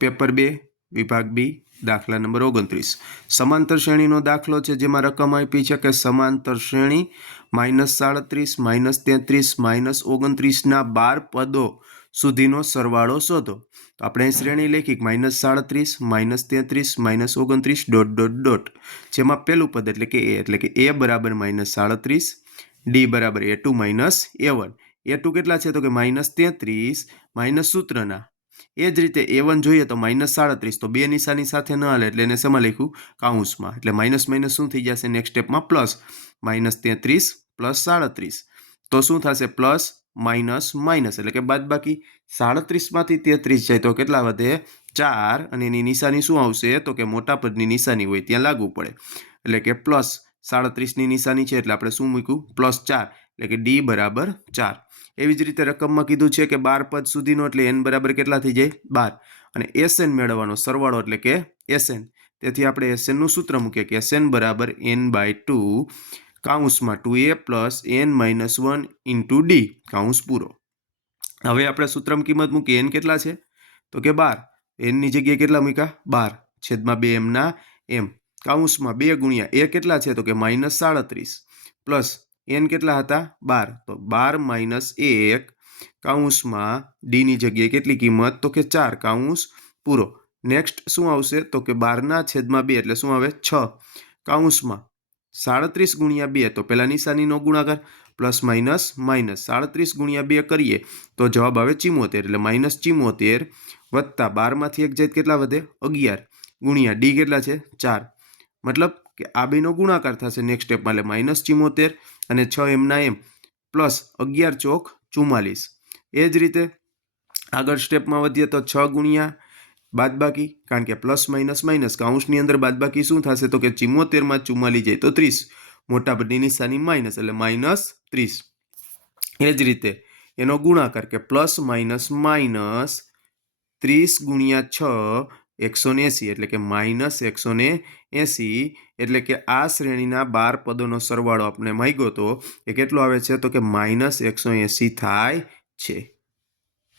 Paper 2 વિભાગ બી દાખલા number 29 સમાંતર શ્રેણીનો દાખલો છે જેમાં રકમ આપી છે કે સમાંતર શ્રેણી -37 -33 -29ના 12 પદો સુધીનો સરવાળો શોધો. તો આપણે શ્રેણી લખી -37 -33 -29 ડોટ ડોટ ડોટ જેમાં પહેલું પદ એટલે કે a બરાબર -37, d બરાબર a2 -a1. a2 કેટલા છે તો કે -33 માઇનસ સૂત્રના. એ જ રીતે a1 જોઈએ તો -37, તો બે નિશાની સાથે ન હાલે એટલે એને શેમાં લખ્યું કાઉન્સમાં. એટલે માઇનસ માઇનસ શું થઈ જશે નેક્સ્ટ સ્ટેપમાં પ્લસ. -33 + 37 તો શું થશે પ્લસ માઇનસ માઇનસ એટલે કે બાદબાકી. 37માંથી 33 જાય તો કેટલા વધે 4 અને એની નિશાની શું આવશે તો કે મોટા પદની નિશાની હોય ત્યાં લાગુ પડે એટલે કે પ્લસ 37ની નિશાની છે એટલે આપણે શું મૂક્યું +4 એટલે કે d બરાબર 4. એવી જ રીતે રકમમાં કીધું છે કે 12 પદ સુધીનો એટલે n બરાબર કેટલા થઈ જાય 12 અને SN મેળવવાનો સરવાળો એટલે કે SN. તેથી આપણે SN નું સૂત્ર મૂકીએ કે SN બરાબર n/2 કાઉન્સમાં 2a + n - 1 * d કાઉન્સ પૂરો. હવે આપણે સૂત્રમાં કિંમત મૂકીએ n કેટલા છે તો કે 12. n ની જગ્યાએ કેટલા મૂક્યા 12 છેદમાં 2 m ના m કાઉન્સમાં 2 ગુણ્યા a કેટલા છે તો કે -37 પ્લસ n કેટલા હતા 12 તો 12 - 1 કાઉન્સમાં d ની જગ્યાએ કેટલી કિંમત તો કે 4 કાઉન્સ પૂરો. નેક્સ્ટ શું આવશે તો કે 12/2 એટલે શું આવે 6 કાઉન્સમાં 37 ગુણ્યા 2 તો પહેલા નિશાનીનો ગુણાકાર પ્લસ માઇનસ માઇનસ 37 ગુણ્યા 2 કરીએ તો જવાબ આવે 74 એટલે -74 વત્તા 12માંથી 1 જાય કેટલા વધે 11 ગુણ્યા d કેટલા છે 4 મતલબ કે આ બેનો ગુણાકાર થશે નેક્સ્ટ સ્ટેપમાં એટલે -74 અને 6 m ના m પ્લસ 11 ચોક 44. એ જ રીતે આગળ સ્ટેપમાં વધીએ તો 6 ગુણ્યા બાદબાકી કારણ કે પ્લસ માઇનસ માઇનસ કાઉન્સની અંદર બાદબાકી શું થશે તો કે 74માં 44 જાય તો 30 મોટા પદની નિશાની માઇનસ એટલે -30. એ જ રીતે એનો ગુણાકાર કે પ્લસ માઇનસ માઇનસ 30 ગુણ્યા 6 180 એટલે કે -180 એટલે કે આ શ્રેણીના 12 પદોનો સરવાળો આપણે માંગ્યો તો એ કેટલો આવે છે તો કે -180 થાય છે.